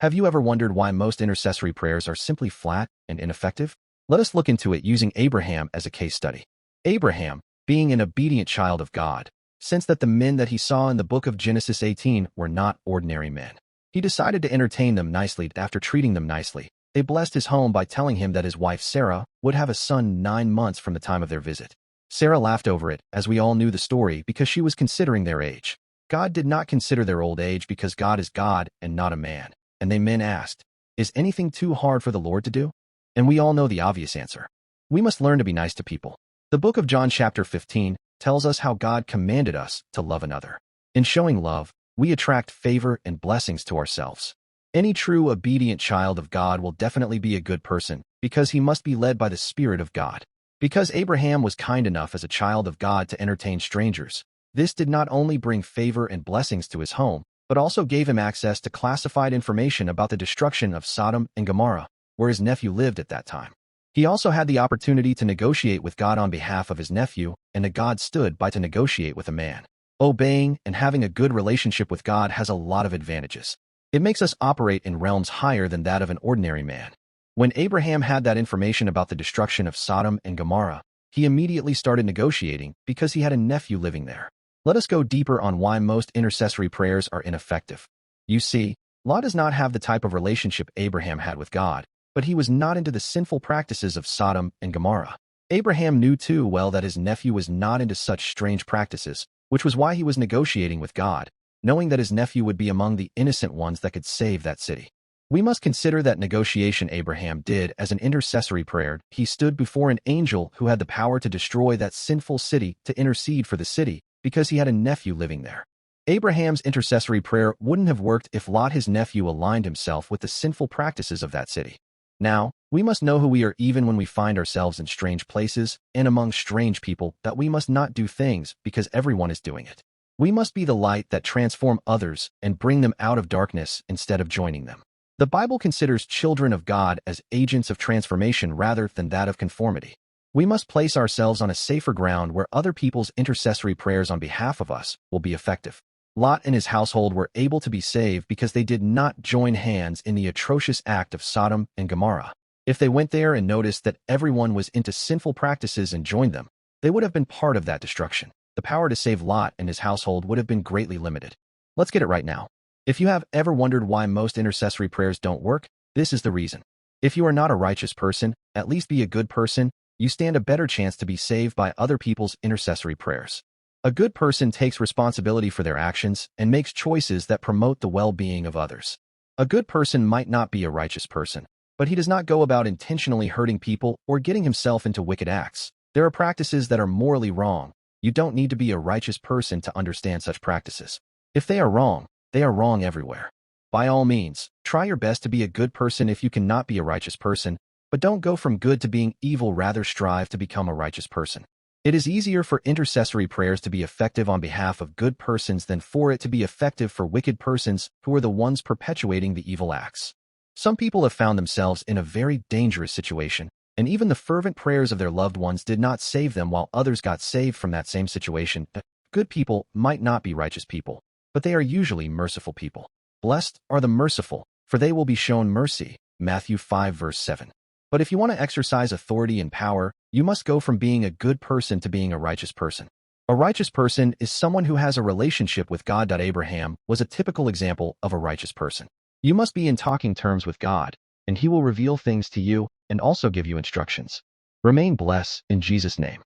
Have you ever wondered why most intercessory prayers are simply flat and ineffective? Let us look into it using Abraham as a case study. Abraham, being an obedient child of God, sensed that the men that he saw in the book of Genesis 18 were not ordinary men. He decided to entertain them nicely. After treating them nicely, they blessed his home by telling him that his wife Sarah would have a son 9 months from the time of their visit. Sarah laughed over it, as we all knew the story, because she was considering their age. God did not consider their old age because God is God and not a man. And they men asked, "Is anything too hard for the Lord to do?" And we all know the obvious answer. We must learn to be nice to people. The book of John chapter 15 tells us how God commanded us to love another. In showing love, we attract favor and blessings to ourselves. Any true obedient child of God will definitely be a good person because he must be led by the Spirit of God. Because Abraham was kind enough as a child of God to entertain strangers, this did not only bring favor and blessings to his home, but also gave him access to classified information about the destruction of Sodom and Gomorrah, where his nephew lived at that time. He also had the opportunity to negotiate with God on behalf of his nephew, and that God stood by to negotiate with a man. Obeying and having a good relationship with God has a lot of advantages. It makes us operate in realms higher than that of an ordinary man. When Abraham had that information about the destruction of Sodom and Gomorrah, he immediately started negotiating because he had a nephew living there. Let us go deeper on why most intercessory prayers are ineffective. You see, Lot does not have the type of relationship Abraham had with God, but he was not into the sinful practices of Sodom and Gomorrah. Abraham knew too well that his nephew was not into such strange practices, which was why he was negotiating with God, knowing that his nephew would be among the innocent ones that could save that city. We must consider that negotiation Abraham did as an intercessory prayer. He stood before an angel who had the power to destroy that sinful city to intercede for the city, because he had a nephew living there. Abraham's intercessory prayer wouldn't have worked if Lot, his nephew, aligned himself with the sinful practices of that city. Now, we must know who we are even when we find ourselves in strange places and among strange people, that we must not do things because everyone is doing it. We must be the light that transform others and bring them out of darkness instead of joining them. The Bible considers children of God as agents of transformation rather than that of conformity. We must place ourselves on a safer ground where other people's intercessory prayers on behalf of us will be effective. Lot and his household were able to be saved because they did not join hands in the atrocious act of Sodom and Gomorrah. If they went there and noticed that everyone was into sinful practices and joined them, they would have been part of that destruction. The power to save Lot and his household would have been greatly limited. Let's get it right now. If you have ever wondered why most intercessory prayers don't work, this is the reason. If you are not a righteous person, at least be a good person. You stand a better chance to be saved by other people's intercessory prayers. A good person takes responsibility for their actions and makes choices that promote the well-being of others. A good person might not be a righteous person, but he does not go about intentionally hurting people or getting himself into wicked acts. There are practices that are morally wrong. You don't need to be a righteous person to understand such practices. If they are wrong everywhere. By all means, try your best to be a good person if you cannot be a righteous person, but don't go from good to being evil, rather strive to become a righteous person. It is easier for intercessory prayers to be effective on behalf of good persons than for it to be effective for wicked persons who are the ones perpetuating the evil acts. Some people have found themselves in a very dangerous situation, and even the fervent prayers of their loved ones did not save them, while others got saved from that same situation. Good people might not be righteous people, but they are usually merciful people. Blessed are the merciful, for they will be shown mercy. Matthew 5 verse 7. But if you want to exercise authority and power, you must go from being a good person to being a righteous person. A righteous person is someone who has a relationship with God. Abraham was a typical example of a righteous person. You must be in talking terms with God, and He will reveal things to you and also give you instructions. Remain blessed in Jesus' name.